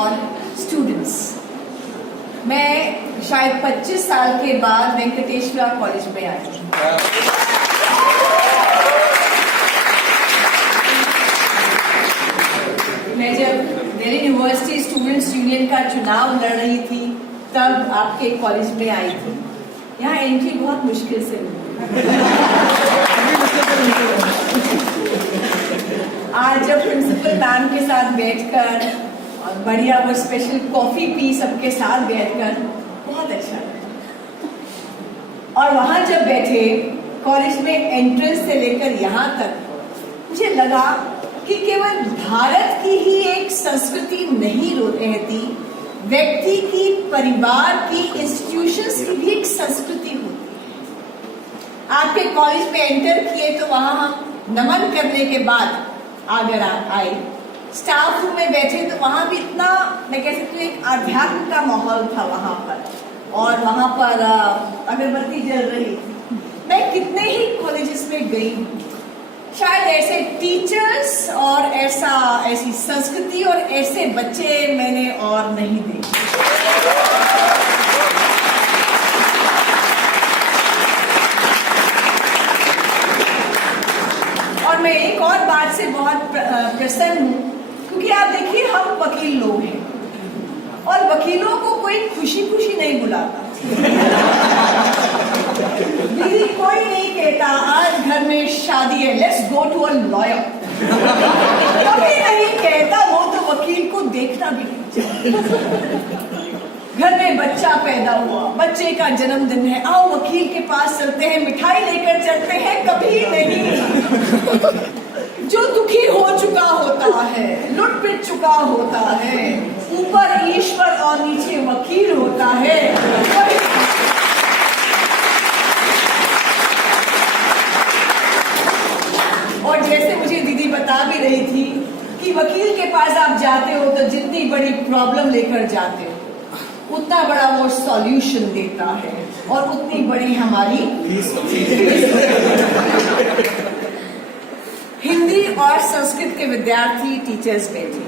और स्टूडेंट्स, मैं शायद 25 साल के बाद वेंकटेश्वरा कॉलेज में आई हूँ। मैं जब दिल्ली यूनिवर्सिटी स्टूडेंट्स यूनियन का चुनाव लड़ रही थी तब आपके कॉलेज में आई थी। यहाँ एंट्री बहुत मुश्किल से हुई। आज जब प्रिंसिपल मैम के साथ बैठकर और बढ़िया वो स्पेशल कॉफी पी सबके साथ बैठकर बहुत अच्छा लगा। और वहां जब बैठे कॉलेज में एंट्रेंस से लेकर यहाँ तक मुझे लगा कि केवल भारत की ही एक संस्कृति नहीं रहती, व्यक्ति की, परिवार की, इंस्टीट्यूशंस की भी एक संस्कृति होती है। आपके कॉलेज में एंटर किए तो वहां हम नमन करने के बाद अगर आए, स्टाफ रूम में बैठे तो वहां भी इतना, मैं कह सकती हूँ, एक आध्यात्म का माहौल था वहां पर, और वहां पर अगरबत्ती जल रही थी। मैं कितने ही कॉलेजेस में गई, शायद ऐसे टीचर्स और ऐसी संस्कृति और ऐसे बच्चे मैंने और नहीं देखे। और मैं एक और बात से बहुत प्रसन्न हूँ, क्योंकि आप देखिए हम वकील लोग हैं और वकीलों को कोई खुशी खुशी नहीं बुलाता। कोई नहीं कहता आज घर में शादी है, let's go to a lawyer. कभी नहीं कहता, वो तो वकील को देखना भी नहीं। घर में बच्चा पैदा हुआ, बच्चे का जन्मदिन है, आओ वकील के पास चलते हैं, मिठाई लेकर चलते हैं, कभी नहीं। जो दुखी हो चुका होता है, लुट पिट चुका होता है, ऊपर ईश्वर और नीचे वकील होता है। और जैसे मुझे दीदी बता भी रही थी कि वकील के पास आप जाते हो तो जितनी बड़ी प्रॉब्लम लेकर जाते हो उतना बड़ा वो सॉल्यूशन देता है और उतनी बड़ी हमारी हिंदी और संस्कृत के विद्यार्थी टीचर्स बैठे।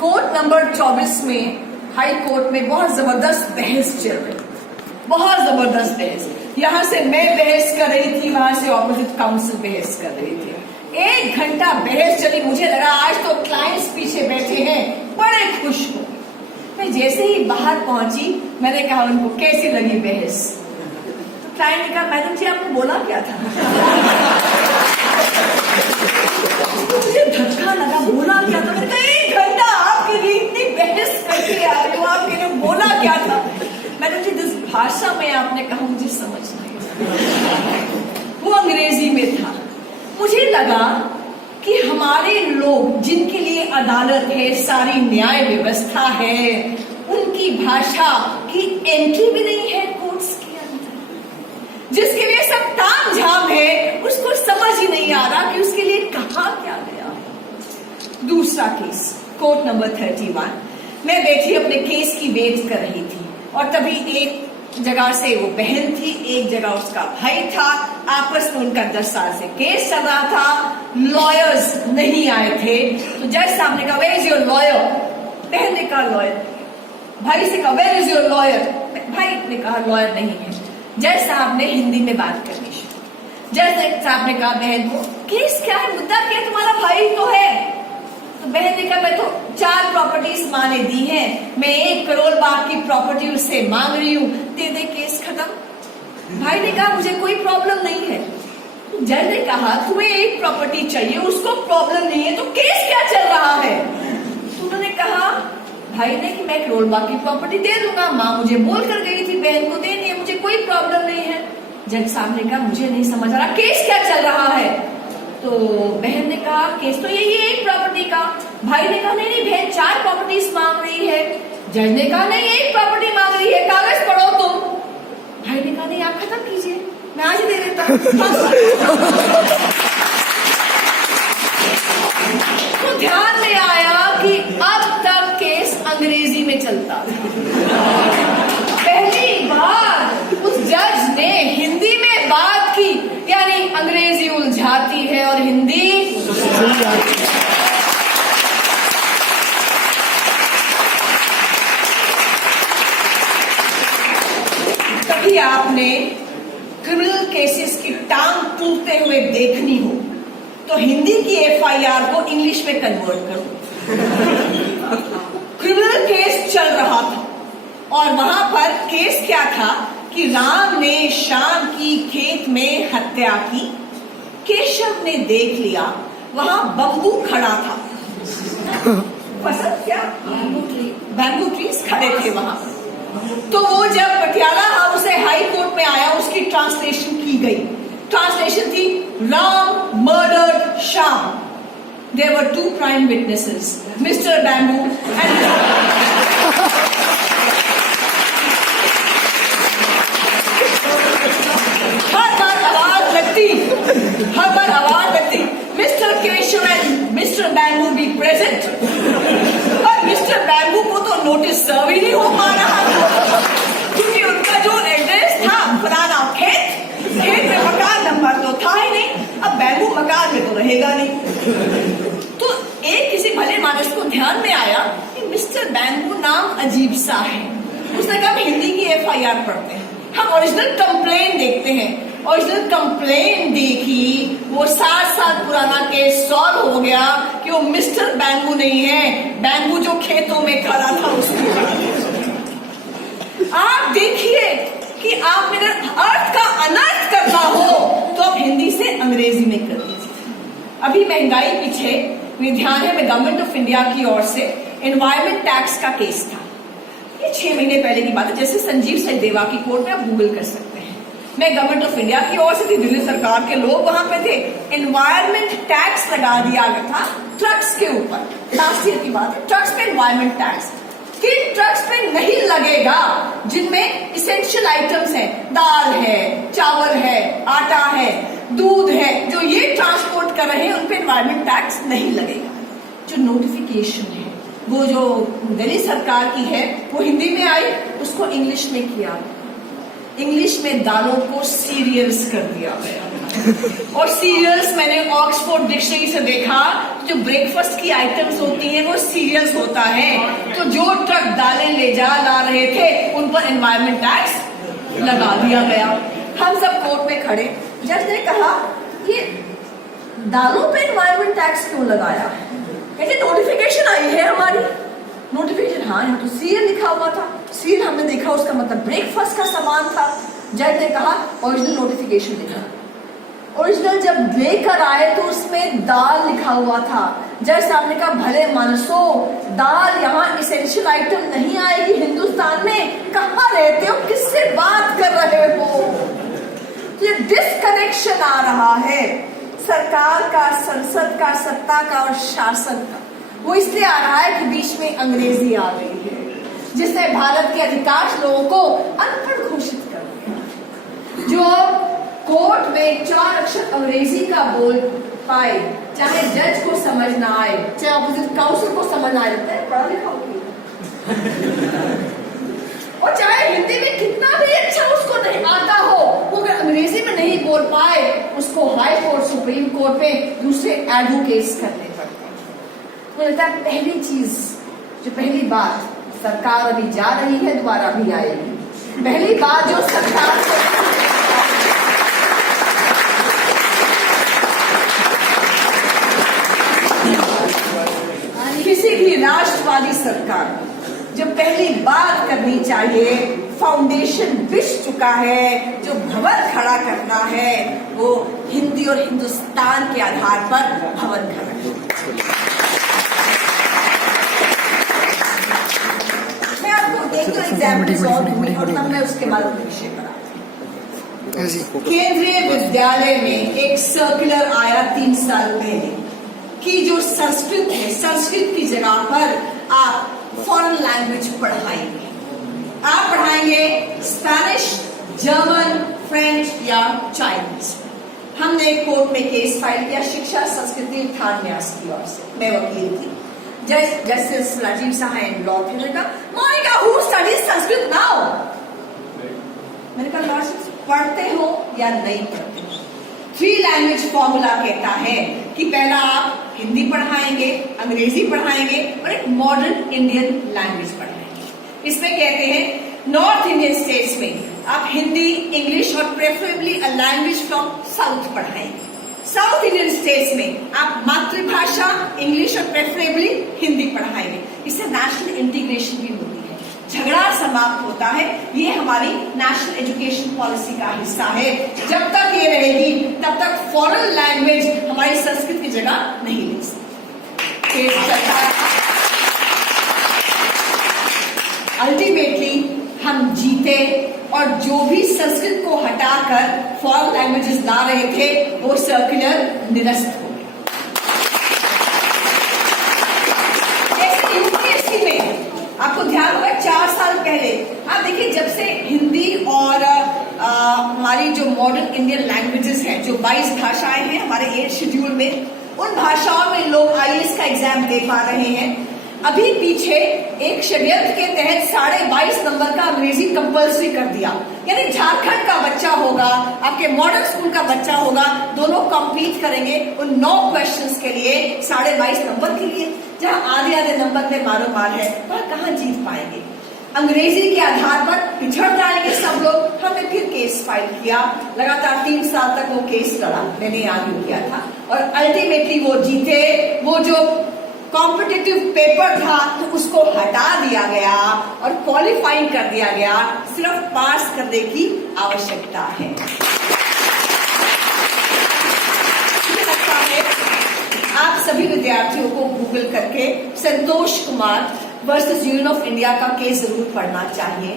कोर्ट नंबर 24 में, हाई कोर्ट में बहुत जबरदस्त बहस चल रही, बहुत जबरदस्त बहस। यहाँ से मैं बहस कर रही थी, वहां से ऑपोजिट काउंसिल बहस कर रही थी। 1 घंटा बहस चली। मुझे लगा आज तो क्लाइंट्स पीछे बैठे हैं, बड़े खुश हो। मैं जैसे ही बाहर पहुंची मैंने कहा उनको कैसी लगी बहस, तो क्लाइंट ने कहा मैडम जी आपने बोला क्या था? तो मुझे धक्का लगा, बोला क्या था? मैंने कहा 1 घंटा आपके लिए इतनी बहस करके आ रही हो, आपके लिए बोला क्या था? मैडम जी जिस भाषा में आपने कहा मुझे समझ नहीं, वो अंग्रेजी में था। मुझे लगा कि हमारे लोग जिनके लिए अदालत है, सारी न्याय व्यवस्था है, उनकी भाषा की एंट्री भी नहीं है कोर्ट्स के अंदर। जिसके लिए सब ताम झाम है उसको समझ ही नहीं आ रहा कि उसके लिए कहा क्या गया। दूसरा केस, कोर्ट नंबर 31। मैं बैठी अपने केस की वेट कर रही थी और तभी एक जगह से वो बहन थी, एक जगह उसका भाई था, आपस में उनका 10 साल से केस चल रहा था। लॉयर्स नहीं आए थे तो जज साहब ने कहा वेयर इज योर लॉयर? बहन ने कहा लॉयर। भाई से कहा वेयर इज योर लॉयर? भाई ने कहा लॉयर नहीं है। जज साहब ने हिंदी में बात करनी शुरू। जज साहब ने कहा बहन को केस क्या है, मुद्दा क्या है, तुम्हारा भाई तो है। तो बहन ने कहा मैं तो 4 प्रॉपर्टीज माँ ने दी है, मैं 1 करोड़ बाप की प्रॉपर्टी उससे मांग रही हूँ, दे दे केस खत्म। भाई ने कहा मुझे कोई प्रॉब्लम नहीं है। जज ने कहा तुम्हें 1 प्रॉपर्टी चाहिए, उसको प्रॉब्लम नहीं है, तो केस क्या चल रहा है? तो उन्होंने कहा भाई ने कि मैं 1 करोड़ बाप की प्रॉपर्टी दे दूंगा, माँ मुझे बोल कर गई थी बहन को देनी है, मुझे कोई प्रॉब्लम नहीं है। जज साहब ने कहा मुझे नहीं समझ आ रहा केस क्या चल रहा है। तो बहन ने कहा केस तो यही है 1 प्रॉपर्टी का। भाई ने कहा नहीं नहीं बहन 4 प्रॉपर्टीज मांग रही है। जज ने कहा नहीं 1 प्रॉपर्टी मांग रही है, कागज पढ़ो तुम। भाई ने कहा नहीं आप खत्म कीजिए, मैं आज ही दे देता हूँ। तो ध्यान में आया कि अब तक केस अंग्रेजी में चलता था। पहली बार उस जज ने हिंदी में बात की, यानी अंग्रेजी उलझाती है और हिंदी आपने क्रिमिनल केसेस की टांग टूटते हुए देखनी हो तो हिंदी की एफआईआर को इंग्लिश में कन्वर्ट करो। क्रिमिनल केस चल रहा था और वहां पर केस क्या था कि राम ने श्याम की खेत में हत्या की। केशव ने देख लिया वहां बम्बू खड़ा था, पसंद क्या बैम्बू ट्रीज खड़े थे वहां। तो वो जब पटियाला हाउस से हाई कोर्ट में आया उसकी ट्रांसलेशन की गई। ट्रांसलेशन थी Ram murdered Shyam. There were two prime witnesses, Mr. Bamboo and हर बार आवाज लगती mister Keshav and mister bamboo be present. पर मिस्टर बैम्बू को तो नोटिस सर्व ही नहीं हो पा रहा क्योंकि उनका जो एड्रेस था फलाना खेत में मकान नंबर तो था ही नहीं। अब बैम्बू मकान में तो रहेगा नहीं। तो एक किसी भले मानस को ध्यान में आया कि मिस्टर बैम्बू नाम अजीब सा है। उसने कहा हिंदी की एफआईआर पढ़ते हैं, हम ओरिजिनल कंप्लेन देखते हैं। ओरिजिनल कंप्लेन देखी, वो 60 साल पुराना केस सॉल्व हो गया कि वो मिस्टर बैम्बू नहीं है, बैम्बू जो खेतों में खड़ा था उसको। आप देखिए कि आप मेरे अर्थ का अनर्थ करना हो तो आप हिंदी से अंग्रेजी में कर दीजिए। अभी महंगाई पीछे ध्यान है, गवर्नमेंट ऑफ इंडिया की ओर से एनवायरमेंट टैक्स का केस था। ये 6 महीने पहले की बात है, जैसे संजीव सचदेवा की कोर्ट में आप गूगल कर सकते हैं। मैं गवर्नमेंट ऑफ इंडिया की ओर से थी, दिल्ली सरकार के लोग वहां पे थे। एनवायरमेंट टैक्स लगा दिया गया था ट्रक्स के ऊपर। लास्ट ईयर की बात है, ट्रक्स पे एनवायरमेंट टैक्स। किन ट्रक्स पे नहीं लगेगा जिनमें इसेंशियल आइटम्स हैं, दाल है, चावल है, आटा है, दूध है, जो ये ट्रांसपोर्ट कर रहे हैं उन पे एनवायरमेंट टैक्स नहीं लगेगा। जो नोटिफिकेशन है वो जो दिल्ली सरकार की है वो हिंदी में आई, उसको इंग्लिश में किया। इंग्लिश में दालों को सीरियल्स कर दिया गया। और सीरियल्स मैंने ऑक्सफोर्ड डिक्शनरी से देखा, जो ब्रेकफास्ट की आइटम्स होती हैं वो सीरियल्स होता है। तो जो ट्रक दालें ला रहे थे उन पर एनवायरमेंट टैक्स लगा दिया गया। हम सब कोर्ट में खड़े, जज ने कहा ये दालों पे एनवायरमेंट टैक्स क्यों लगाया? कहते नोटिफिकेशन आई है हमारी। नोटिफिकेशन, हाँ यहाँ तो सीरियल लिखा हुआ था। सीरियल हमने देखा, उसका मतलब ब्रेकफास्ट का सामान था। जज ने कहा ओरिजिनल नोटिफिकेशन लिखा। ओरिजिनल जब लेकर आए तो उसमें दाल लिखा हुआ था। जज साहब ने कहा भले मानसो, दाल यहाँ इसेंशियल आइटम नहीं आएगी हिंदुस्तान में। कहाँ रहते हो, किससे बात कर रहे हो? ये डिस्कनेक्शन आ रहा है सरकार का, संसद का, सत्ता का और शासन का। वो इसलिए आ रहा है कि बीच में अंग्रेजी आ गई है जिसने भारत के अधिकांश लोगों को अनपढ़ घोषित कर दिया। जो कोर्ट में 4 अक्षर अंग्रेजी का बोल पाए, चाहे जज को समझ ना आए, चाहे ऑपोजिट काउंसिल को समझ ना आए, पढ़ा लिखा और चाहे हिंदी में कितना भी अच्छा उसको नहीं आता हो, वो अगर अंग्रेजी में नहीं बोल पाए उसको हाई कोर्ट, सुप्रीम कोर्ट में दूसरे एडवोकेट्स करने पड़ते हैं। मुझे लगता है पहली चीज, जो पहली बात सरकार अभी जा रही है, दोबारा भी आएगी। पहली बात जो सरकार किसी भी राष्ट्रवादी सरकार जो पहली बात करनी चाहिए, फाउंडेशन बिछ चुका है, जो भवन खड़ा करना है वो हिंदी और हिंदुस्तान के आधार पर भवन खड़ा है। मैं आपको एक दो एग्जाम्पल्स और दूंगी और तब मैं उसके बाद विषय पर आती हूँ। केंद्रीय विद्यालय में एक सर्कुलर आया 3 साल पहले कि जो संस्कृत है, संस्कृत की जगह पर आप फॉरेन लैंग्वेज पढ़ाएंगे। आप पढ़ाएंगे स्पेनिश, जर्मन, फ्रेंच या चाइनीज। हमने कोर्ट में केस फाइल किया शिक्षा संस्कृति उत्थान न्यास की ओर से। मैं वकील थी, जस्टिस राजीव सहाय एंड लॉ थे। मैंने कहा Monika, who studies Sanskrit now? मैंने कहा लॉर्ड्स, पढ़ते हो या नहीं पढ़ते हो? 3 लैंग्वेज फॉर्मूला कहता है कि पहला आप हिंदी पढ़ाएंगे, अंग्रेजी पढ़ाएंगे और एक मॉडर्न इंडियन लैंग्वेज पढ़ाएंगे। इसमें कहते हैं नॉर्थ इंडियन स्टेट्स में आप हिंदी, इंग्लिश और preferably a language from south पढ़ाएंगे। साउथ इंडियन स्टेट्स में आप मातृभाषा इंग्लिश और प्रेफरेबली हिंदी पढ़ाएंगे। इससे नेशनल इंटीग्रेशन भी होती है, झगड़ा समाप्त होता है। ये हमारी नेशनल एजुकेशन पॉलिसी का हिस्सा है। जब तक ये रहेगी तब तक फॉरेन लैंग्वेज हमारी संस्कृत की जगह नहीं ले सकती। अल्टीमेटली हम जीते और जो भी संस्कृत को हटाकर फॉरेन लैंग्वेजेस ला रहे थे वो सर्कुलर निरस्त हो गया। जैसे यूपीएससी में आपको ध्यान होगा 4 साल पहले आप देखिए, जब से हिंदी और हमारी जो मॉडर्न इंडियन लैंग्वेजेस हैं, जो 22 भाषाएं हैं हमारे 8 शेड्यूल में, उन भाषाओं में लोग आईएएस का एग्जाम दे पा रहे हैं। अभी पीछे एक षड्यंत्र के तहत 22.5 नंबर का अंग्रेजी कंपल्सरी कर दिया, यानी झारखंड का बच्चा होगा, आपके मॉडर्न स्कूल का बच्चा होगा, दोनों कम्पीट करेंगे उन 9 क्वेश्चंस के लिए 22.5 नंबर के लिए। जहां आधे नंबर पे मारो मार है, वह कहाँ जीत पाएंगे। अंग्रेजी के आधार पर पिछड़ जाएंगे सब लोग। हमने फिर केस फाइल किया, लगातार 3 साल तक वो केस लड़ा, मैंने आर्ग्यू किया था और अल्टीमेटली वो जीते। वो जो कॉम्पिटिटिव पेपर था तो उसको हटा दिया गया और क्वालिफाइंग कर दिया गया। सिर्फ पास करने की आवश्यकता है। मुझे लगता है आप सभी विद्यार्थियों को गूगल करके Santosh Kumar versus union of India का केस जरूर पढ़ना चाहिए,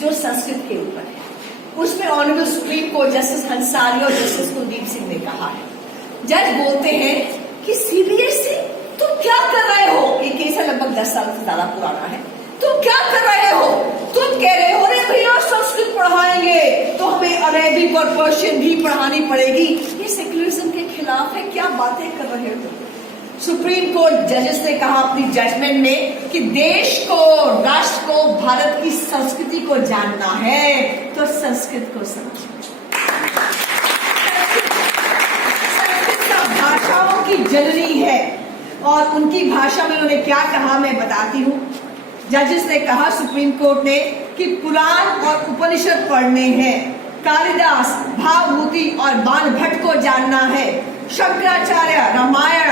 जो संस्कृत के ऊपर है। उसमें ऑनरेबल सुप्रीम कोर्ट जस्टिस हंसारी और जस्टिस कुलदीप सिंह ने कहा है, जज बोलते हैं कि सीबीएसई तुम क्या कर रहे हो। ये केस है लगभग 10 साल से ज्यादा पुराना है। तुम क्या कर रहे हो? तुम कह रहे हो अरे भैया संस्कृत पढ़ाएंगे तो हमें अरेबिक और पर्शियन भी पढ़ानी पड़ेगी। ये सेक्युलरिज्म के खिलाफ है। क्या बातें कर रहे हो? सुप्रीम कोर्ट जजेस ने कहा अपनी जजमेंट में कि देश को, राष्ट्र को, भारत की संस्कृति को जानना है तो संस्कृत को समझो। संस्कृत भाषाओं की जननी है और उनकी भाषा में उन्होंने क्या कहा मैं बताती हूँ। जजेस ने कहा सुप्रीम कोर्ट ने कि पुराण और उपनिषद पढ़ने हैं, कालिदास, भावभूति और बाणभट्ट को जानना है, शंकराचार्य, रामायण,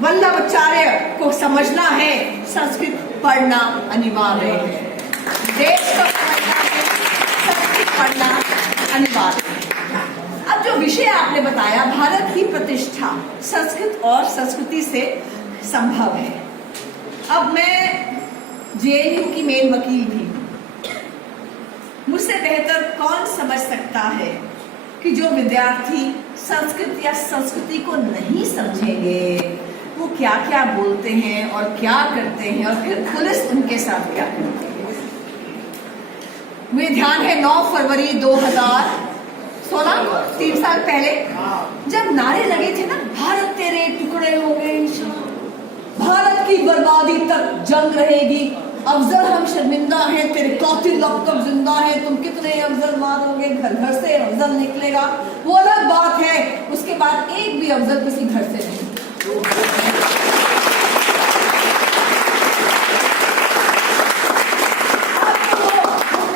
वल्लभाचार्य को समझना है, संस्कृत पढ़ना अनिवार्य है। देश को समझना है, संस्कृत पढ़ना अनिवार्य है। अब जो विषय आपने बताया, भारत की प्रतिष्ठा संस्कृत और संस्कृति से संभव है। अब मैं जेएनयू की मेन वकील भी हूं। मुझसे बेहतर कौन समझ सकता है कि जो विद्यार्थी संस्कृत या संस्कृति को नहीं समझेंगे वो क्या क्या बोलते हैं और क्या करते हैं और फिर पुलिस उनके साथ क्या करती है। मुझे ध्यान है 9 फरवरी 2016 को 3 साल पहले जब नारे लगे थे ना, भारत तेरे टुकड़े हो गए, भारत की बर्बादी तक जंग रहेगी, अफजल हम शर्मिंदा हैं, तेरे कातिल अब तक जिंदा हैं, तुम कितने अफजल मारोगे, घर घर से अफजल निकलेगा, वो अलग बात है। उसके बाद एक भी अफजल किसी घर से नहीं।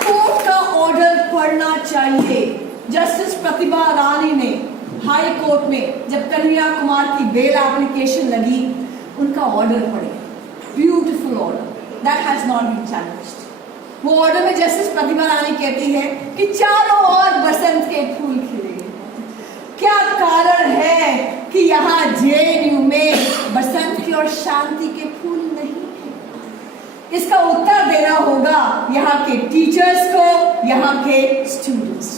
कोर्ट का ऑर्डर पढ़ना चाहिए। जस्टिस प्रतिभा रानी ने हाई कोर्ट में जब कन्हैया कुमार की बेल एप्लीकेशन लगी, उनका ऑर्डर पढ़े, beautiful order that has not been challenged. वो ऑर्डर में जस्टिस प्रतिभा रानी कहती है कि चारों ओर बसंत के फूल खिले। क्या कारण है कि यहाँ जेएनयू में बसंत की और शांति के फूल नहीं है? इसका उत्तर देना होगा यहाँ के टीचर्स को, यहाँ के स्टूडेंट्स।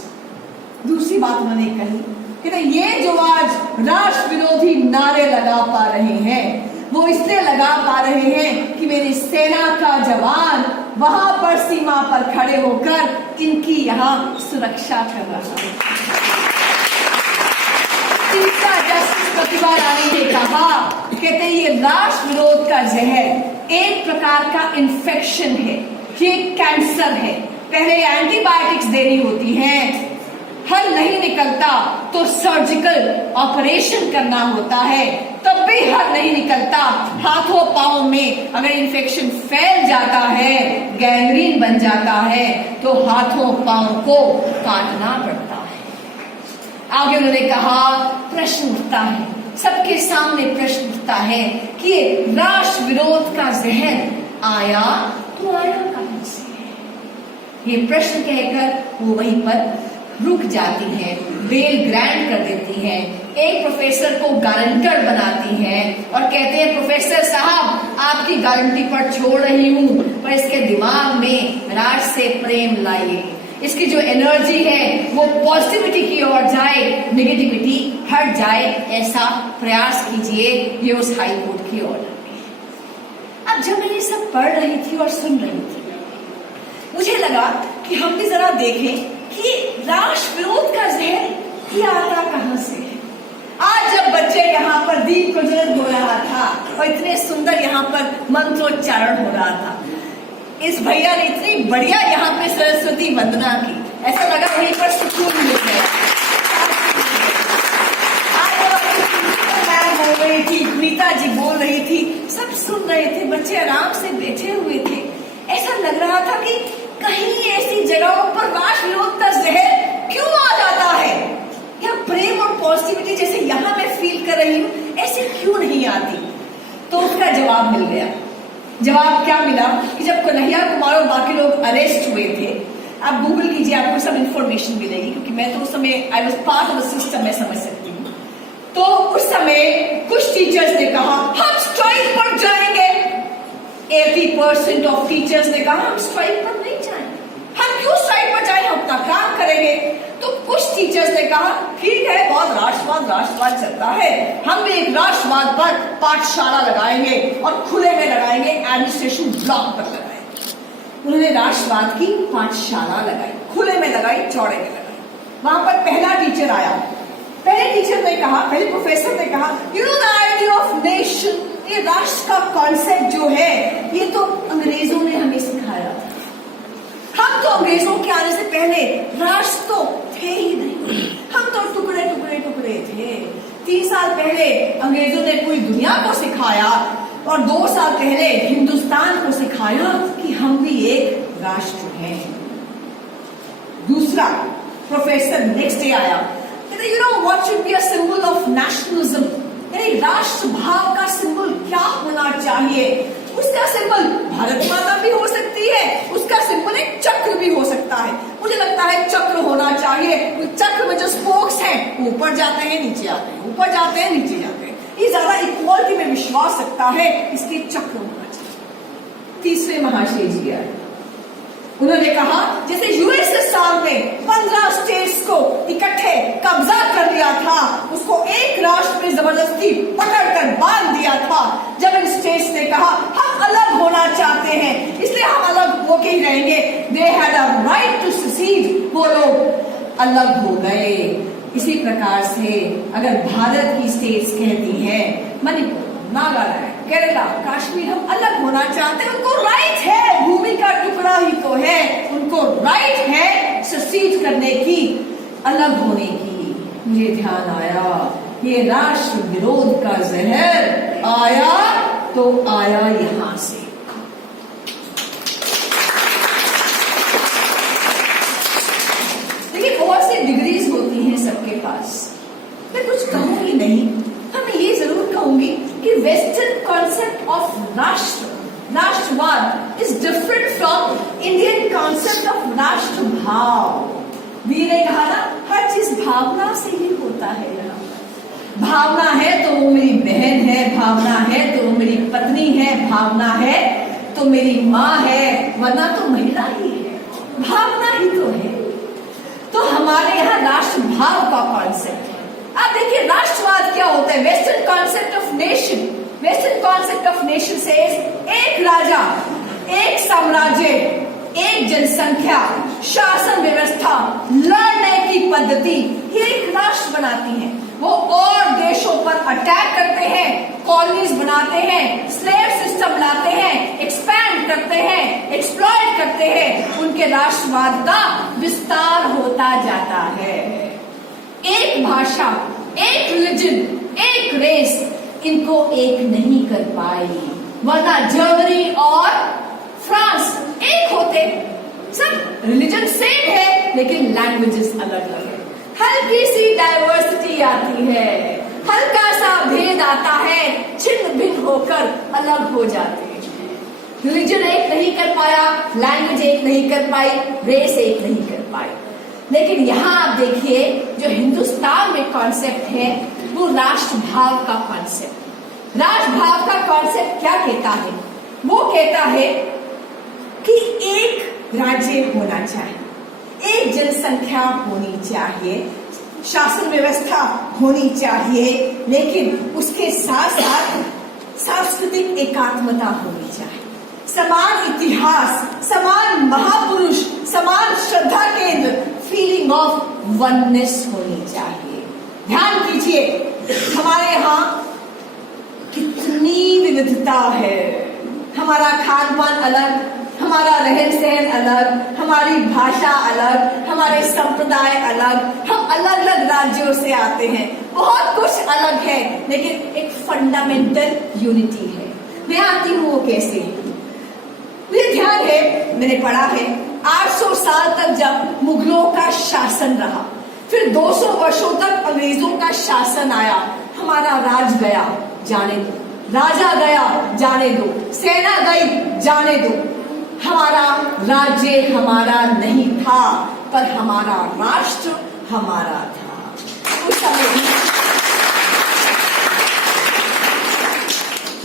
दूसरी बात उन्होंने कही कि ये जो आज राष्ट्र विरोधी नारे लगा पा रहे हैं वो इसलिए लगा पा रहे हैं कि मेरी सेना का जवान वहां पर सीमा पर खड़े होकर इनकी यहाँ सुरक्षा कर रहा है। तीसरा जस्टिस प्रतिभा रानी ने कहा, कहते ये राष्ट्र विरोध का जहर एक प्रकार का इन्फेक्शन है, ये कैंसर है। पहले एंटीबायोटिक्स देनी होती है, हल नहीं निकलता तो सर्जिकल ऑपरेशन करना होता है, तब भी हल नहीं निकलता। हाथों पांव में अगर इन्फेक्शन फैल जाता है, गैंग्रीन बन जाता है, तो हाथों पांव को काटना पड़ता है। आगे उन्होंने कहा, प्रश्न उठता है, सबके सामने प्रश्न उठता है कि राष्ट्र विरोध का जहर आया तो आया कहां से? ये प्रश्न कहकर वो वहीं पर रुक जाती है, बेल ग्रांट कर देती है, एक प्रोफेसर को गारंटर बनाती है और कहते हैं, प्रोफेसर साहब आपकी गारंटी पर छोड़ रही हूं, पर इसके दिमाग में राष्ट्र से प्रेम लाइए, इसकी जो एनर्जी है वो पॉजिटिविटी की ओर जाए, नेगेटिविटी हट जाए, ऐसा प्रयास कीजिए। ये उस हाई कोर्ट की ऑर्डर में। अब जब मैं ये सब पढ़ रही थी और सुन रही थी, मुझे लगा कि हम भी जरा देखें कि राष्ट्र विरोध का जहर ये आता कहां से है। आज जब बच्चे यहाँ पर दीप प्रज्वलित हो रहा था और इतने सुंदर यहाँ पर मंत्रोच्चारण हो रहा था, इस भैया ने इतनी बढ़िया यहाँ पे सरस्वती वंदना की, ऐसा लगा वहीं पर सुकून मिल गया। मैम बोल रही थी, नीता जी बोल रही थी, सब सुन रहे थे, बच्चे आराम से बैठे हुए थे। ऐसा लग रहा था कि कहीं ऐसी जगहों पर राष्ट्र विरोध का जहर क्यों आ जाता है, या प्रेम और पॉजिटिविटी जैसे यहाँ मैं फील कर रही हूँ ऐसे क्यों नहीं आती। तो उसका जवाब मिल गया। जवाब क्या मिला कि जब कन्हैया कुमार और बाकी लोग अरेस्ट हुए थे, आप गूगल कीजिए, आपको सब इंफॉर्मेशन मिलेगी, क्योंकि मैं तो उस समय I was part of the system, मैं समझ सकती हूँ। तो उस समय कुछ टीचर्स ने कहा हम स्ट्राइक पर जाएंगे, 80% ऑफ टीचर्स ने कहा हम स्ट्राइक पर नहीं जाएंगे, हम क्यों स्ट्राइक पर जाए, हम अपना काम करेंगे। तो कुछ टीचर्स ने कहा ठीक है, बहुत राष्ट्रवाद चलता है, हम भी एक राष्ट्रवाद पर पाठशाला लगाएंगे और खुले में लगाएंगे, एडमिनिस्ट्रेशन ब्लॉक पर लगाएंगे। उन्होंने राष्ट्रवाद की पाठशाला लगाई, खुले में लगाई, चौड़े में लगाई। वहां पर पहला टीचर आया, पहले टीचर ने कहा, पहले प्रोफेसर ने कहा, you know the idea of nation, ये राष्ट्र का कॉन्सेप्ट जो है ये तो अंग्रेजों ने हमें सिखाया था। हम तो अंग्रेजों के आने से पहले राष्ट्र तो थे ही नहीं, हम तो टुकड़े टुकड़े टुकड़े थे। 3 साल पहले अंग्रेजों ने पूरी दुनिया को सिखाया और 2 साल पहले हिंदुस्तान को सिखाया कि हम भी एक राष्ट्र हैं। दूसरा प्रोफेसर नेक्स्ट डे आया, कहते you know what should be a symbol of nationalism, यानी राष्ट्र भाव का सिंबल क्या होना चाहिए। उसका सिंबल भारत माता भी हो सकती है, उसका सिंबल एक चक्र भी हो सकता है। मुझे लगता है चक्र होना चाहिए, चक्र में जो स्पोक्स हैं ऊपर जाते हैं नीचे आते हैं, ऊपर जाते हैं नीचे जाते हैं, ये ज्यादा इक्वालिटी में विश्वास रखता है, इसके चक्र होना चाहिए। तीसरे महाशय जी आए, उन्होंने कहा जैसे यूएसएसआर ने 15 स्टेट्स को इकट्ठे कब्जा कर लिया था, उसको एक राष्ट्र में जबरदस्ती पकड़कर बांध दिया था। जब इन स्टेट्स ने कहा हम अलग होना चाहते हैं, इसलिए हम अलग होके ही रहेंगे, they had a right to secede, वो लोग अलग हो गए। इसी प्रकार से अगर भारत की स्टेट्स कहती है मणिपुर, नागालैंड, केरला, कश्मीर हम अलग होना चाहते हैं, उनको राइट है, भूमि का टुकड़ा ही तो है, उनको राइट है सेसीड करने की, अलग होने की। मुझे ध्यान आया ये राष्ट्र विरोध का जहर आया तो आया यहां से। देखिए बहुत सी डिग्रीज होती हैं सबके पास, मैं कुछ कहूंगी नहीं, हाँ मैं ये जरूर कहूंगी कि वेस्टर्न कॉन्सेप्ट ऑफ राष्ट्रवाद is different from Indian concept of राष्ट्र भाव। वीर ने कहा ना हर चीज भावना से ही होता है। यहाँ भावना है तो वो मेरी बहन है, भावना है तो वो मेरी पत्नी है, भावना है तो मेरी माँ है, वरना तो महिला ही है, भावना ही तो है। तो हमारे यहाँ राष्ट्र भाव का कॉन्सेप्ट है। आप देखिए राष्ट्रवाद क्या होता है, western concept of nation, western concept of nation से एक राजा, एक साम्राज्य, एक जनसंख्या, शासन व्यवस्था, लड़ने की पद्धति, ये एक राष्ट्र बनाती है। वो और देशों पर अटैक करते हैं, कॉलोनीज बनाते हैं, स्लेव सिस्टम लाते हैं, एक्सपैंड करते हैं, एक्सप्लॉइट करते हैं, उनके राष्ट्रवाद का विस्तार होता जाता है। एक भाषा, एक रिलीजन, एक रेस, इनको एक नहीं कर पाई, वरना जर्मनी और फ्रांस एक होते। सब रिलीजन सेम है लेकिन लैंग्वेजेस अलग अलग है, हल्की सी डाइवर्सिटी आती है, हल्का सा भेद आता है, छिन्न भिन्न होकर अलग हो जाते हैं। रिलीजन एक नहीं कर पाया, लैंग्वेज एक नहीं कर पाई, रेस एक नहीं कर पाई। लेकिन यहाँ आप देखिए जो हिंदुस्तान में कॉन्सेप्ट है वो राष्ट्रभाव का कॉन्सेप्ट। राष्ट्रभाव का कॉन्सेप्ट क्या कहता है? वो कहता है कि एक राज्य होना चाहिए, एक जनसंख्या होनी चाहिए, शासन व्यवस्था होनी चाहिए, लेकिन उसके साथ साथ सांस्कृतिक एकात्मता होनी चाहिए, समान इतिहास, समान महापुरुष, समान श्रद्धा केंद्र, फीलिंग ऑफ वननेस होनी चाहिए। ध्यान कीजिए हमारे यहाँ कितनी विविधता है, हमारा खान पान अलग, हमारा रहन सहन अलग, हमारी भाषा अलग, हमारे संप्रदाय अलग, हम अलग अलग राज्यों से आते हैं, बहुत कुछ अलग है, लेकिन एक फंडामेंटल यूनिटी है। मैं आती हूँ वो कैसे? मुझे ध्यान है, मैंने पढ़ा है 800 साल तक जब मुगलों का शासन रहा, फिर 200 वर्षों तक अंग्रेजों का शासन आया, हमारा राज गया जाने दो, राजा गया जाने दो, सेना गई जाने दो, हमारा राज्य हमारा नहीं था, पर हमारा राष्ट्र हमारा था। उस समय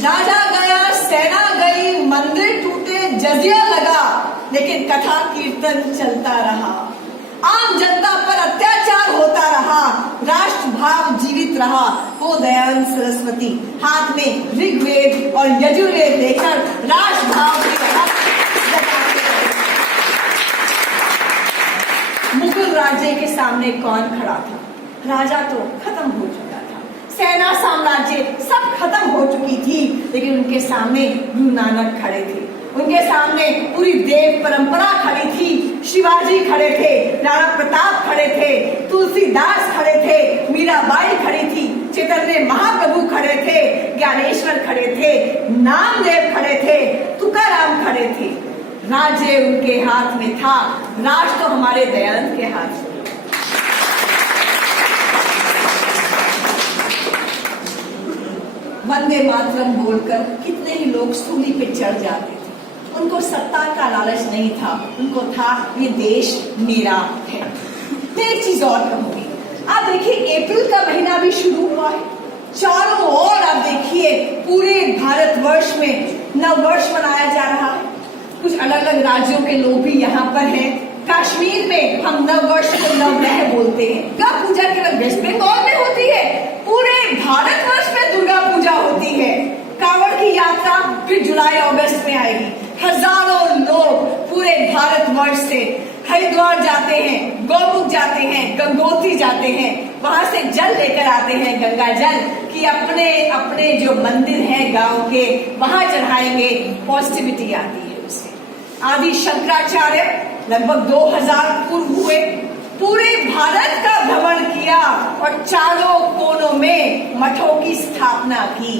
राजा गया, सेना गई, मंदिर टूटे, जजिया लगा, लेकिन कथा कीर्तन चलता रहा, आम जनता पर अत्याचार होता रहा, राष्ट्रभाव जीवित रहा। वो दयानंद सरस्वती हाथ में ऋग्वेद और यजुर्वेद लेकर राष्ट्रभाव की कथा मुगल राज्य के सामने कौन खड़ा था? राजा तो खत्म हो चुका था, सेना साम्राज्य सब खत्म हो चुकी थी, लेकिन उनके सामने गुरु नानक खड़े थे, उनके सामने पूरी देव परंपरा खड़ी थी, शिवाजी खड़े थे, राणा प्रताप खड़े थे, तुलसीदास खड़े थे, मीराबाई खड़ी थी, चैतन्य महाप्रभु खड़े थे, ज्ञानेश्वर खड़े थे, नामदेव खड़े थे, तुकाराम खड़े थे। राज्य उनके हाथ में था, राष्ट्र तो हमारे दयानंद के हाथ में। वंदे मातरम बोलकर कितने ही लोग सूली पे चढ़ जाते थे, उनको सत्ता का लालच नहीं था, उनको था ये देश मेरा है। मैं एक चीज और कहूंगी, आप देखिए अप्रैल का महीना भी शुरू हुआ है, चारों ओर आप देखिए पूरे भारतवर्ष में नववर्ष मनाया जा रहा है। कुछ अलग अलग राज्यों के लोग भी यहाँ पर हैं। कश्मीर में हम नववर्ष को नवग्रह बोलते हैं। दुर्गा पूजा केवल वेस्ट बंगाल में होती है, पूरे भारतवर्ष में दुर्गा पूजा होती है। कांवड़ की यात्रा फिर जुलाई अगस्त में आएगी, हजारों लोग पूरे भारतवर्ष से हरिद्वार जाते हैं, गौमुख जाते हैं, गंगोत्री जाते हैं, वहां से जल लेकर आते हैं, गंगा जल, कि अपने अपने जो मंदिर हैं गांव के वहां चढ़ाएंगे, पॉजिटिविटी आती है। आदि शंकराचार्य लगभग 2000 पूर्व हुए, पूरे भारत का भ्रमण किया और चारों कोनों में मठों की स्थापना की।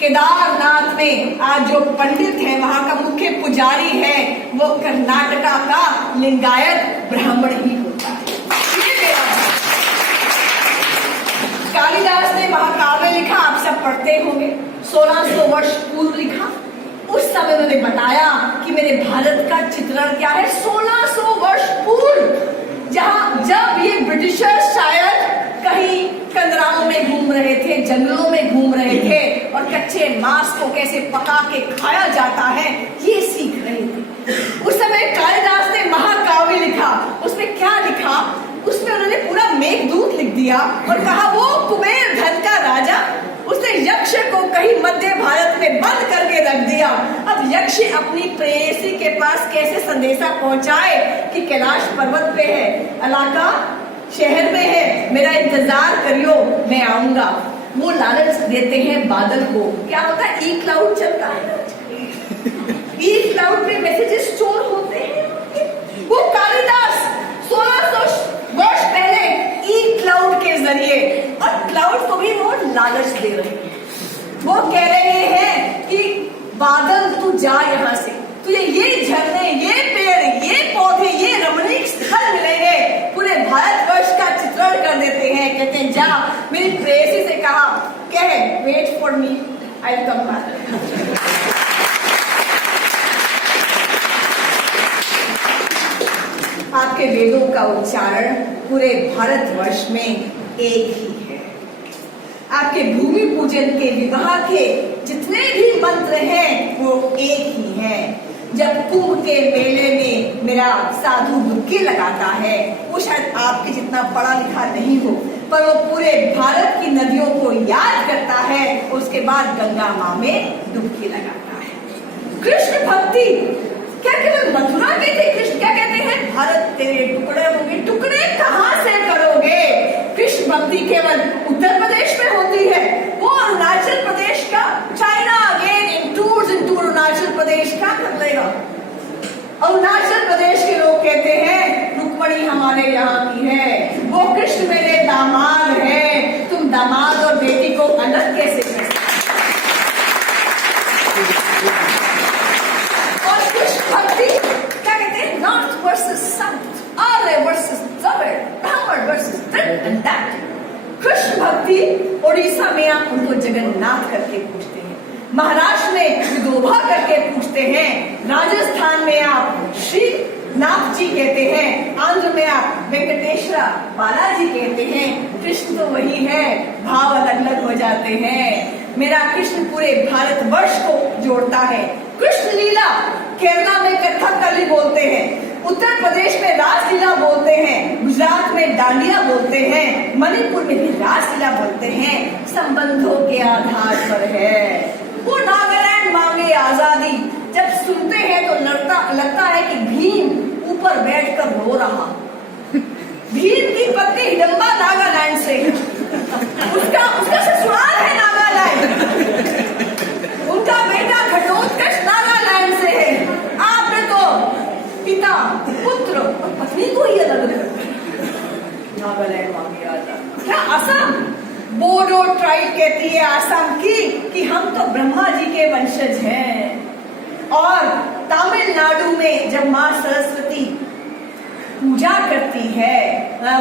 केदारनाथ में आज जो पंडित है, वहां का मुख्य पुजारी है, वो कर्नाटका का लिंगायत ब्राह्मण ही होता है। कालिदास ने महाकाव्य लिखा, आप सब पढ़ते होंगे, 1600 वर्ष पूर्व लिखा। उस समय उन्होंने बताया कि मेरे भारत का चित्रण क्या है 1600 वर्ष पूर्व, जब ये ब्रिटिशर्स शायद कहीं कंदराओं में घूम रहे थे, जंगलों में घूम रहे थे और कच्चे मांस को कैसे पका के खाया जाता है ये सीख रहे थे। उस समय कालिदास ने महाकाव्य लिखा, उसमें क्या लिखा? उसमें उन्होंने पूरा मेघदूत लिख दिया और कहा वो कुबेर धन का राजा, उसने यक्ष को कहीं मध्य भारत में बंद करके रख दिया। अब यक्ष अपनी प्रेयसी के पास कैसे संदेशा पहुंचाए कि कैलाश पर्वत पे है, इलाका शहर में है, मेरा इंतजार करियो, मैं आऊंगा। वो लालच देते हैं बादल को। क्या होता है? ई क्लाउड चलता है, ई क्लाउड पे मैसेजेस स्टोर होते हैं। वो कालिदास 1600 वर्ष पहले ई क्लाउड के जरिए, और क्लाउड को भी वो लालच दे रहे हैं। कहते हैं जा मेरी प्रेयसी से कहा कह wait for me I will come back. आपके वेदों का उच्चारण पूरे भारतवर्ष में एक ही है। आपके भूमि पूजन के विवाह के जितने भी मंत्र हैं वो एक ही है। जब कुंभ के मेले में मेरा साधु डुबकी लगाता है, वो शायद आपके जितना पढ़ा लिखा नहीं हो, पर वो पूरे भारत की नदियों को याद करता है, उसके बाद गंगा माँ में डुबकी लगाता है। कृष्ण भक्ति क्या केवल मथुरा के थे? कृष्ण क्या कहते हैं? भारत तेरे टुकड़े होंगे। टुकड़े कहाँ से करोगे? कृष्ण भक्ति केवल उत्तर प्रदेश में होती है, वो अरुणाचल प्रदेश का, China again intrudes intrude Arunachal Pradesh क्या कर लेगा? अरुणाचल प्रदेश के लोग कहते हैं रुक्मणी हमारे यहाँ की है, वो कृष्ण मेरे दामाद है। तुम दामाद और बेटी को अलग कैसे कर सकते? और कृष्ण भक्ति क्या कहते हैं? नॉर्थ वर्सेस साउथ, आर्य वर्सेस द्रविड़, ब्राह्मण versus this and that. Krishna भक्ति उड़ीसा में आप उनको जगन्नाथ करके पूछते हैं, महाराष्ट्र में विदोबा करके पूछते हैं, राजस्थान में आप श्री नाथ जी कहते हैं, आंध्र में आप वेंकटेश्वरा बालाजी कहते हैं। कृष्ण तो वही है, भाव अलग अलग हो जाते हैं। मेरा कृष्ण पूरे भारतवर्ष को जोड़ता है। कृष्ण लीला केरला में कथकली बोलते हैं, उत्तर प्रदेश में रासलीला बोलते हैं, गुजरात में डांडिया बोलते हैं, मणिपुर में भी रासलीला बोलते हैं। संबंधों के आधार पर है। वो नागालैंड मांगे आजादी, जब सुनते हैं तो लगता है कि भीम ऊपर बैठकर रो रहा। भीम की पत्नी हिडम्बा नागालैंड से, उसका ससुराल है नागालैंड, उनका बेटा घटोत्कच नागालैंड से है। आपने तो पिता पुत्र और पत्नी को ही अलग कर नागालैंड मांगे आजादी। क्या असम बोडो ट्राइब कहती है आसाम की कि हम तो ब्रह्मा जी के वंशज हैं। और तमिलनाडु में जब माँ सरस्वती पूजा करती है,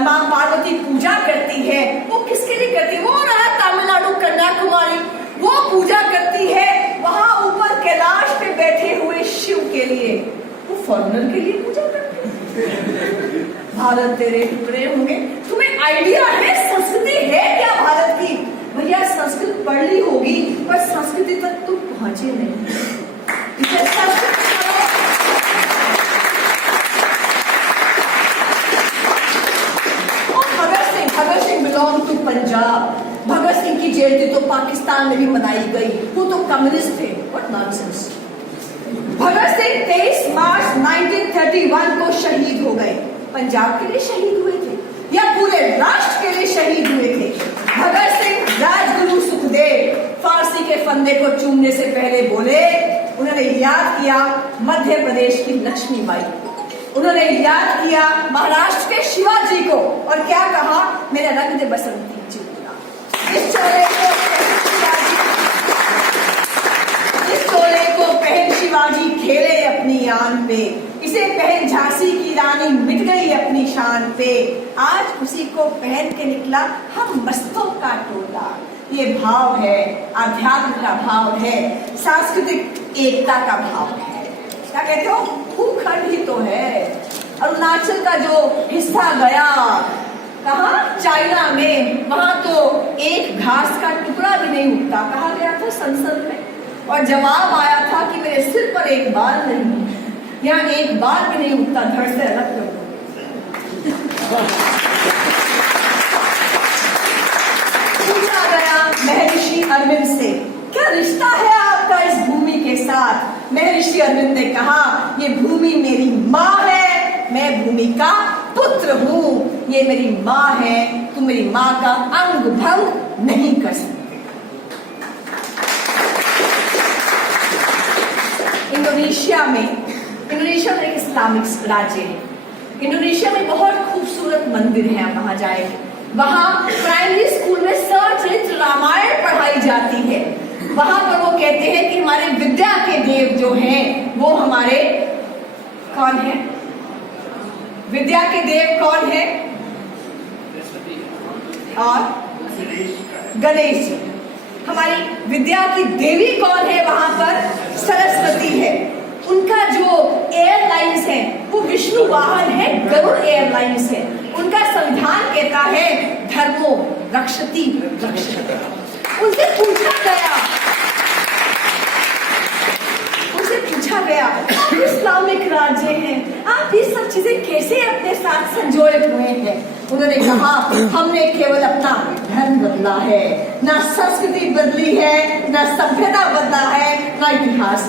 माँ पार्वती पूजा करती है, वो किसके लिए करती है? वो रहा तमिलनाडु कन्याकुमारी, वो पूजा करती है वहां ऊपर कैलाश पे बैठे हुए शिव के लिए, वो फॉरनर के लिए पूजा करती है। भारत तेरे टुकड़े होंगे। तुम्हें आइडिया है संस्कृति है क्या भारत की? भैया संस्कृत पढ़ ली होगी पर संस्कृति तक तुम पहुंचे नहीं। Bhagat Singh belong to Punjab. भगत सिंह की जयंती तो पाकिस्तान में भी मनाई गई, वो तो कम्युनिस्ट थे। What nonsense. भगत सिंह 23 मार्च 1931 को शहीद हो गए। पंजाब के लिए शहीद हुए थे या पूरे राष्ट्र के लिए शहीद हुए थे? भगत सिंह राजगुरु सुखदेव फारसी के फंदे को चूमने से पहले बोले, उन्होंने याद किया मध्य प्रदेश की लक्ष्मीबाई, उन्होंने याद किया महाराष्ट्र के शिवाजी को, और क्या कहा? मेरा रंग दे बसंती चिंता। इस चोले को पहन शिवाजी खेले अपनी आन पे, इसे पहन झांसी की रानी मिट गई अपनी शान पे, आज उसी को पहन के निकला हम मस्तों का टोला। ये भाव है, आध्यात्म का भाव है, सांस्कृतिक एकता का भाव है। क्या कहते हो? भूखंड ही तो है। अरुणाचल का जो हिस्सा गया कहा? चाइना में, वहां तो एक घास का टुकड़ा भी नहीं उगता। कहा गया था संसद में, और जवाब आया था कि मेरे सिर पर एक बाल नहीं, यहाँ एक बाल भी नहीं उगता, धड़ से अलग कर दो। पूछा गया महर्षि अरविंद से, क्या रिश्ता है आपका इस भूमि के साथ? महर्षि अरविंद ने कहा, ये भूमि मेरी माँ है, मैं भूमि का पुत्र हूँ। ये मेरी माँ है, तुम मेरी माँ का अंग भंग नहीं कर सकते। इंडोनेशिया में एक इस्लामिक राज्य है। इंडोनेशिया में बहुत खूबसूरत मंदिर है, आप वहां जाएंगे। वहां प्राइमरी स्कूल में सचरित्र रामायण पढ़ाई जाती है। वहां पर वो कहते हैं कि हमारे विद्या के देव जो हैं वो हमारे कौन है? विद्या के देव कौन है? और गणेश जी। हमारी विद्या की देवी कौन है वहां पर? सरस्वती है। उनका जो एयरलाइंस है वो विष्णु वाहन है, गरुड़ एयरलाइंस है। उनका संविधान कहता है धर्मो रक्षति रक्षति। उनसे पूछा गया आप इस्लामिक राज्य हैं, आप ये सब चीजें कैसे अपने साथ संजोए हुए हैं? उन्होंने कहा हमने केवल अपना धर्म बदला है, ना संस्कृति बदली है, ना सभ्यता बदला है, ना इतिहास।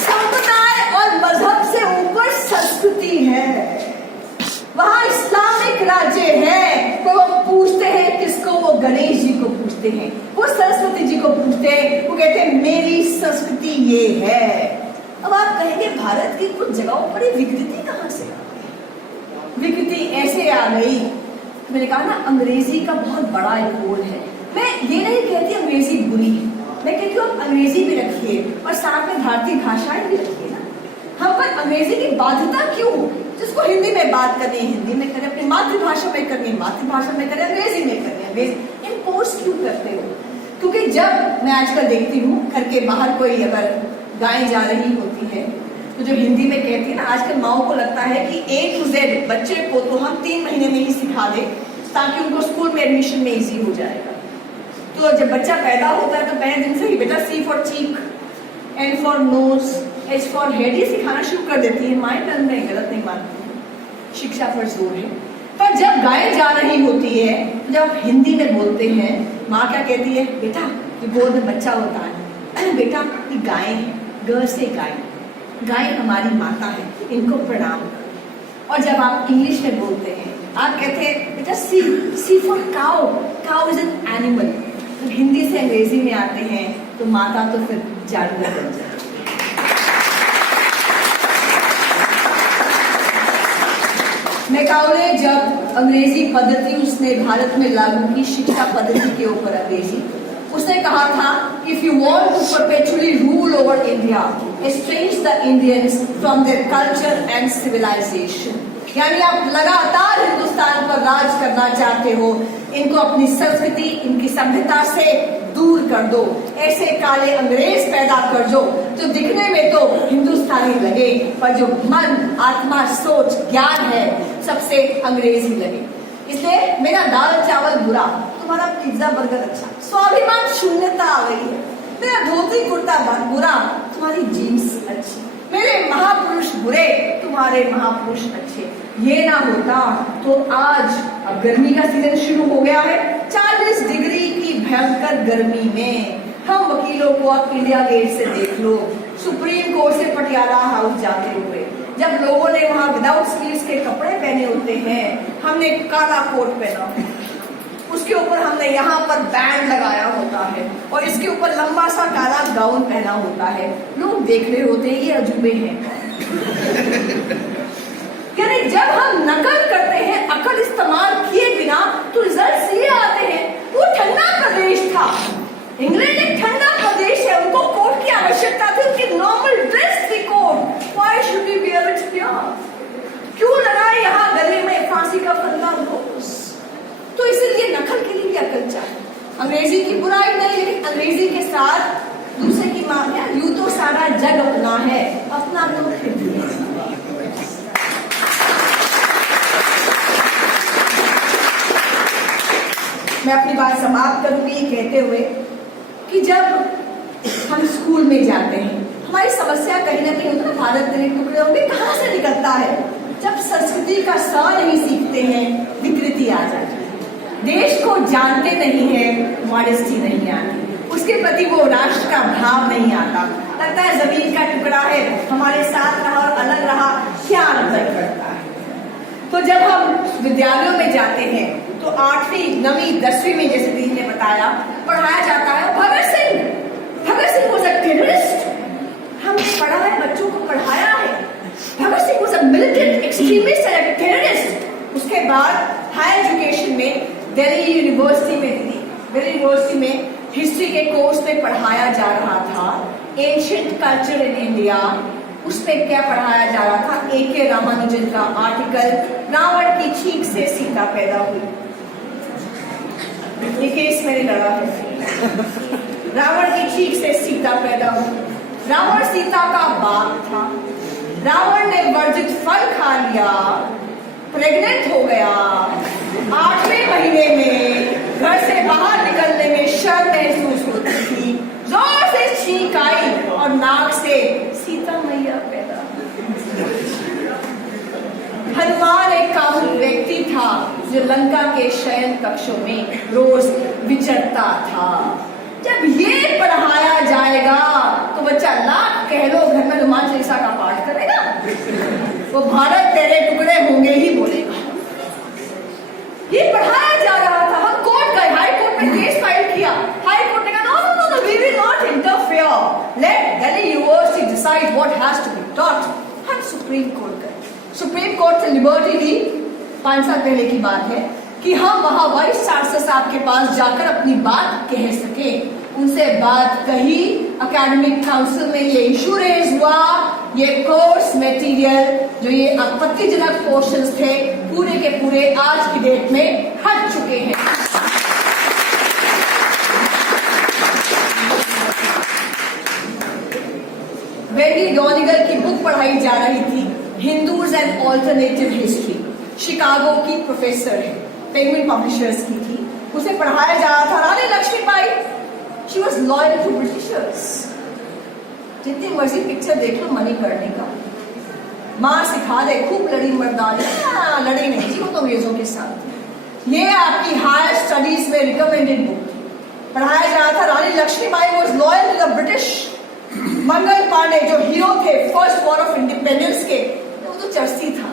संप्रदाय और मजहब से ऊपर संस्कृति है। वहां इस्लामिक राज्य है तो वो पूछते हैं किसको? वो गणेश जी को पूछते हैं, वो सरस्वती जी को पूछते हैं। वो कहते हैं मेरी संस्कृति ये है। अब आप कहेंगे भारत की कुछ जगहों पर विकृति कहां से? विकृति ऐसे आ गई, मैंने कहा ना अंग्रेजी का बहुत बड़ा एक रोल है। मैं ये नहीं कहती अंग्रेजी बुरी है, मैं कहती हूँ अंग्रेजी भी रखिए और साथ में भारतीय भाषाएं भी रखिए ना। हम पर अंग्रेजी की बाध्यता क्यों? जिसको हिंदी में बात करनी है हिंदी में करें, अपनी मातृभाषा में करनी है मातृभाषा में करें, अंग्रेजी में करनी है अंग्रेजी। इम्पोज क्यों करते हो? क्योंकि जब मैं आजकल देखती हूँ घर के बाहर कोई अगर गाय जा रही होती है तो जो हिंदी में कहती है ना, आजकल माओ को लगता है कि A to Z बच्चे को तो हम 3 महीने में ही सिखा दें ताकि उनको स्कूल में एडमिशन में इजी हो जाएगा। तो जब बच्चा पैदा होता है तो पहले दिन से ही बेटा C for cheek, N for knows, H for head ये सिखाना शुरू कर देती है। माएं टर्न में गलत नहीं मानती, शिक्षा पर जोर है। पर जब गाय जा रही होती है, जब हिंदी में बोलते हैं, माँ क्या कहती है? बेटा ये गोद में बच्चा होता है, बेटा ये गाय है, ग से गाय, गाय हमारी माता है, इनको प्रणाम। और जब आप इंग्लिश में बोलते हैं आप कहते हैं बेटा C for cow, cow is an animal. तो हिंदी से अंग्रेजी में आते हैं तो माता तो फिर जानवर बन जाती है। मैकाउले जब अंग्रेजी पद्धति उसने भारत में लागू की, शिक्षा पद्धति के ऊपर अंग्रेजी, उसने कहा था if you want to perpetually rule over India, estrange the Indians from their culture and civilization. यानी आप लगातार हिंदुस्तान पर राज करना चाहते हो, इनको अपनी संस्कृति, इनकी सभ्यता से दूर कर दो, ऐसे काले अंग्रेज पैदा कर दो जो दिखने में तो हिंदुस्तानी लगे पर जो मन, आत्मा, सोच, ज्ञान है सबसे अंग्रेजी लगे। इसलिए मेरा दाल चावल बुरा, तुम्हारा पिज्जा बर्गर अच्छा, स्वाभिमान शून्यता आ गई है। मेरा धोती कुर्ता बुरा, तुम्हारी जीन्स अच्छी, मेरे महापुरुष बुरे, तुम्हारे महापुरुष अच्छे। ये ना होता तो आज, अब गर्मी का सीजन शुरू हो गया है, 40 डिग्री की भयंकर गर्मी में हम वकीलों को आप इंडिया गेट से देख लो, सुप्रीम कोर्ट से पटियाला हाउस जाते हुए, जब लोगों ने वहां विदाउट स्लीव्स के कपड़े पहने होते हैं, हमने काला कोट पहना, उसके ऊपर हमने यहाँ पर बैंड लगाया होता है और इसके ऊपर लंबा सा काला गाउन पहना होता है, लोग देख रहे होते हैं ये अजूबे हैं। यानी जब हम नकल करते हैं अकल इस्तेमाल किए बिना तो रिजल्ट्स ये आते हैं। वो ठंडा प्रदेश था, इंग्लैंड एक ठंडा प्रदेश है, उनको कोट की आवश्यकता थी, उनकी नॉर्मल ड्रेस थी coat. Why should we wear it here? क्यों लगाए यहाँ गले में फांसी का फंदा रोज? तो इसलिए नकल के लिए भी अकल चाहिए। अंग्रेजी की बुराई नहीं, लेकिन अंग्रेजी के साथ दूसरे की मांग है, यूं तो सारा जग अपना है, अपना तो फिर मैं अपनी बात समाप्त करूंगी ये कहते हुए कि जब हम स्कूल में जाते हैं, हमारी समस्या कहीं ना कहीं होता है, भारत तेरे टुकड़े होंगे कहाँ से निकलता है? जब संस्कृति का स नहीं सीखते हैं, विकृति आ जाती है। देश को जानते नहीं है, मॉडेस्टी नहीं आती, उसके प्रति वो राष्ट्र का भाव नहीं आता, लगता है जमीन का टुकड़ा है, हमारे साथ रहा और अलग रहा, क्या अंतर करता है? तो जब हम विद्यालयों में जाते हैं तो 8वीं, 9वीं, 10वीं में जैसे दीदी ने बताया पढ़ाया जाता है Bhagat Singh was a terrorist. हमने पढ़ा है, बच्चों को पढ़ाया है, Bhagat Singh was a militant extremist and terrorist. उसके बाद हायर एजुकेशन में दिल्ली यूनिवर्सिटी में हिस्ट्री के कोर्स में पढ़ाया जा रहा था एंशिएंट कल्चर इन इंडिया, उसमें क्या पढ़ाया जा रहा था? A.K. रामानुजन का आर्टिकल, रावण की छींक से सीता पैदा हुई। ये केस मैंने लड़ा है। रावण की छींक से सीता पैदा हुई। रावण सीता का बाप था। रावण ने वर्जित फल खा लिया, प्रेग्नेंट हो गया। 8वें महीने में घर से बाहर निकलने में शर्म महसूस होती थी। जोर से छींक आई और नाक से सीता मैया पैदा। हनुमान एक कामुक व्यक्ति था जो लंका के शयन कक्षों में रोज विचरता था। जब ये पढ़ाया जाएगा तो बच्चा लाख कह लो घर में हनुमान चालीसा का पाठ करेगा, वो भारत तेरे टुकड़े होंगे ही बोलेगा। ये पढ़ाया जा रहा था। हम कोर्ट गए, हाई कोर्ट में केस फाइल किया। हाई कोर्ट ने कहा no no no, we will not interfere, let Delhi university decide what has to be taught. हम सुप्रीम कोर्ट गए। सुप्रीम कोर्ट से लिबर्टी ली, 5 साल पहले की बात है, कि हम वहां वाइस चांसलर साहब के पास जाकर अपनी बात कह सके। उनसे बात कही, एकेडमिक काउंसिल में ये इशू रेज हुआ। ये कोर्स मटेरियल जो ये आपत्तिजनक पोर्शंस थे पूरे के पूरे आज की डेट में हट चुके हैं। वेंडी डॉनिगल की बुक पढ़ाई जा रही थी, Hindus and alternative history. Chicago की प्रोफेसर है, पेंगुइन पब्लिशर्स की थी। उसे पढ़ाया जा रहा था। Rani Lakshmibai, she was loyal to Britishers. जितनी मर्जी पिक्चर देख लो मणिकर्णिका, मां सिखा दे, खूब लड़ी मर्दानी, लड़ी नहीं जी, वो तो अंग्रेजों के साथ। ये आपकी हायर स्टडीज में रिकमेंडेड बुक पढ़ाया जा रहा था। Rani Lakshmibai was loyal to the British. Mangal Pandey जो हीरो थे फर्स्ट वॉर ऑफ इंडिपेंडेंस के, वो तो चर्सी था,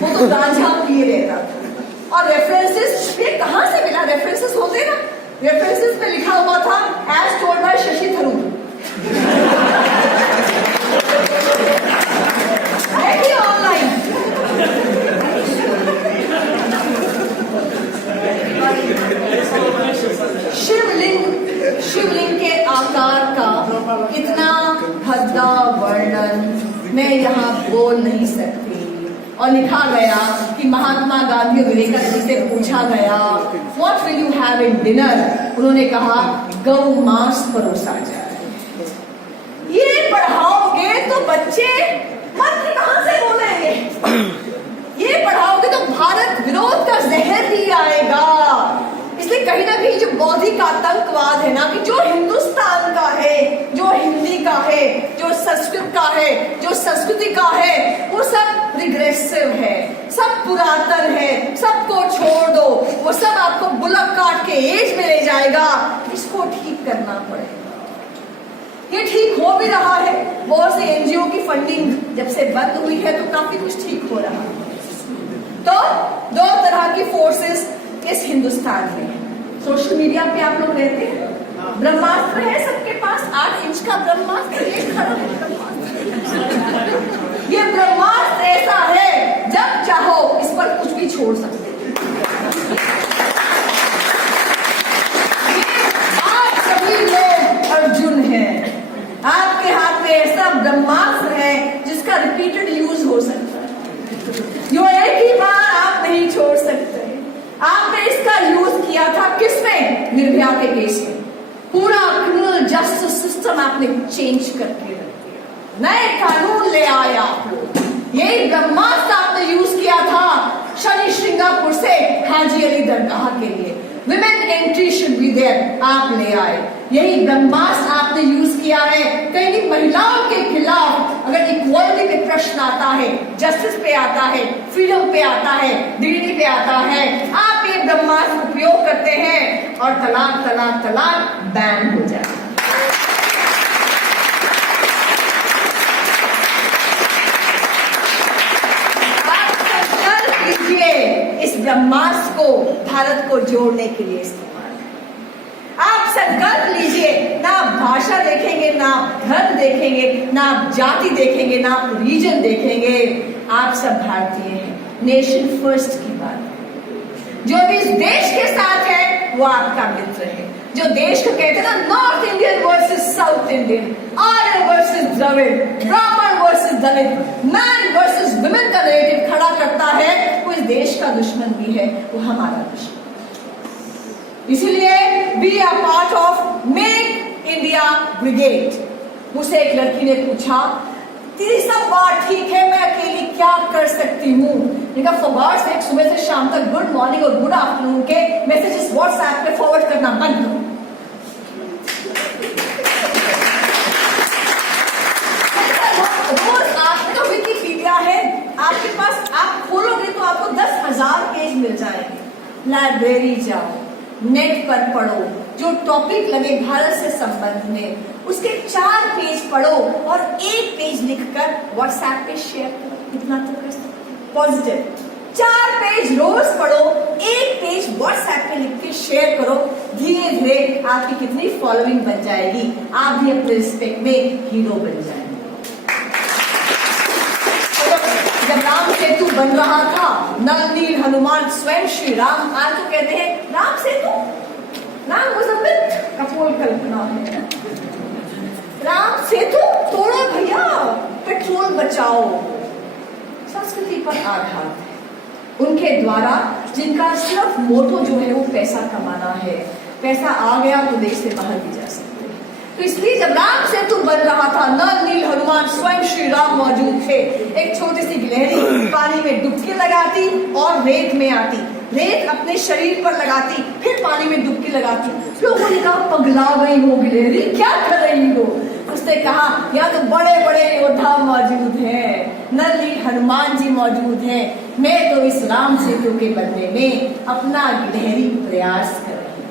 वो तो गांजा पिए रहता था। और रेफरेंसेस ये कहां से मिला? रेफरेंसेस होते ना, रेफरेंसेस पे लिखा हुआ था as told by Shashi Tharoor. देखिए ऑनलाइन। शिवलिंग के आकार का इतना भद्दा वर्णन मैं यहाँ बोल नहीं सकती। और लिखा गया कि महात्मा गांधी और विवेकानंद से पूछा गया what will you have in dinner, उन्होंने कहा गौ मांस परोसा जाए। ये पढ़ाओगे तो बच्चे मंत्र कहां से बोलेंगे? ये पढ़ाओगे तो भारत विरोध का जहर ही आएगा। इसलिए कहीं ना कहीं जो बौद्धिक आतंकवाद है ना, कि जो हिंदुस्तान का है, जो हिंदी का है, जो संस्कृत का है, जो संस्कृति का है, वो सब रिग्रेसिव है, सब पुरातन है, सबको छोड़ दो, वो सब आपको बुलक काट के एज में ले जाएगा। इसको ठीक करना पड़ेगा। ये ठीक हो भी रहा है। बहुत से एनजीओ की फंडिंग जब से बंद हुई है तो काफी कुछ ठीक हो रहा है। तो 2 तरह की फोर्सेस इस हिंदुस्तान में। सोशल मीडिया पे आप लोग रहते हैं, ब्रह्मास्त्र है सबके पास, 8 इंच का ब्रह्मास्त्र, ये खड़ा है ब्रह्मास्त्र। ये ब्रह्मास्त्र ऐसा है जब चाहो इस पर कुछ भी छोड़ सकते हैं। आप सभी लोग अर्जुन हैं। आपके हाथ में ऐसा ब्रह्मास्त्र है जिसका रिपीटेड यूज हो सकता है, जो एक ही बार आप नहीं छोड़ सकते। आपने इसका यूज किया था किसमें? निर्भया के केस में। पूरा क्रिमिनल जस्टिस सिस्टम आपने चेंज करके रख दिया, नए कानून ले आए आप लोग। यही ब्रह्मास्त्र आपने यूज किया था शनि श्रृंगापुर से हाजी अली दरगाह के लिए। Women entry should be there, आप ले आए। यही ब्रह्मास्त्र आपने यूज किया है कहीं महिलाओं के खिलाफ अगर इक्वालिटी पे प्रश्न आता है, जस्टिस पे आता है, फ्रीडम पे आता है, डिग्निटी पे आता है, आप ये ब्रह्मास्त्र उपयोग करते हैं और तलाक तलाक तलाक बैन हो जाए। आप संकल्प कीजिए इस ब्रह्मास्त्र को भारत को जोड़ने के लिए इस्तेमाल। आप संकल्प लीजिए, ना आप भाषा देखेंगे, ना आप धर्म देखेंगे, ना आप जाति देखेंगे, ना आप रीजन देखेंगे। आप सब भारतीय हैं। नेशन फर्स्ट की बात है। जो भी इस देश के साथ है वो आपका मित्र है। जो देश को कहते हैं ना, north Indian versus south Indian, Arya versus Dravid, Brahmin Dalit, man versus women का नैरेटिव खड़ा करता है, वो इस देश का दुश्मन भी है, वो हमारा दुश्मन। इसीलिए we are part of make India brigade. मुझसे एक लड़की ने पूछा, तेरी सब बात ठीक है, मैं अकेली क्या कर सकती हूँ? देखा, फॉर गॉड्स सेक सुबह से शाम तक गुड मॉर्निंग और गुड आफ्टरनून के मैसेजेस व्हाट्सएप पे फॉरवर्ड करना बंद करो। रोज आपने तो विकिपीडिया है आपके पास, आप खोलोगे तो आपको 10,000 पेज मिल जाएंगे। लाइब्रेरी जाओ, नेट पर पढ़ो, जो टॉपिक लगे भारत से संबंध में उसके 4 पेज पढ़ो और 1 पेज लिखकर व्हाट्सएप पे शेयर करो। इतना तो कर सकते। पॉजिटिव 4 पेज रोज पढ़ो, 1 पेज व्हाट्सएप पे लिख के शेयर करो। धीरे धीरे आपकी कितनी फॉलोइंग बन जाएगी, आप भी अपने रिस्पेक्ट में हीरो बन जाएंगे। जब राम सेतु बन रहा था, नल नील हनुमान स्वयं श्री राम, आज तो कहते हैं Ram Setu, Ram was a myth, कपोल कल्पना है। राम सेतु तोड़ो भैया, पेट्रोल बचाओ, संस्कृति पर आधारित है। उनके द्वारा जिनका सिर्फ मोटो जो है वो पैसा कमाना है, पैसा आ गया तो देश से बाहर भी जा सकते हैं। तो इसलिए जब राम सेतु बन रहा था, नल नील हनुमान स्वयं श्री राम मौजूद थे। एक छोटी सी गिलहरी पानी में डुबकी लगाती और रेत में आती, रेत अपने शरीर पर लगाती, फिर पानी में डुबकी लगाती। लोगों ने कहा, पगला गई हो गिलहरी, क्या कर रही हो? उसने कहा, यहाँ तो बड़े बड़े योद्धा मौजूद हैं, नल नील हनुमान जी मौजूद हैं, मैं तो इस राम सेतु के बनने में अपना गिलहरी प्रयास कर रही हूँ।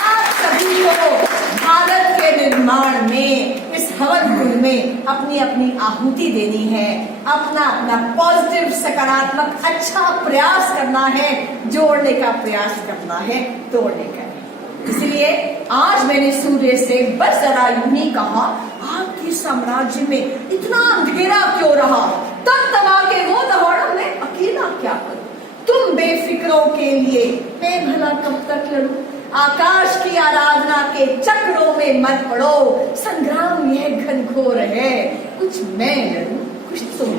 आप सभी को भारत के निर्माण में, इस हवन कुंड में अपनी अपनी आहुति देनी है, अपना अपना पॉजिटिव, सकारात्मक, अच्छा प्रयास करना है, जोड़ने का प्रयास करना है, तोड़ने का। इसलिए आज मैंने सूर्य से बस जरा यूं ही कहा, आपके साम्राज्य में इतना अंधेरा क्यों रहा? तब तबा के वो दौड़ा, मैं अकेला क्या करूं? तुम बेफिक्रों के लिए मैं भला कब तक लड़ूं? आकाश की आराधना के चक्रों में मत पड़ो, संग्राम यह घनघोर है, कुछ मैं लड़ूं, कुछ तुम।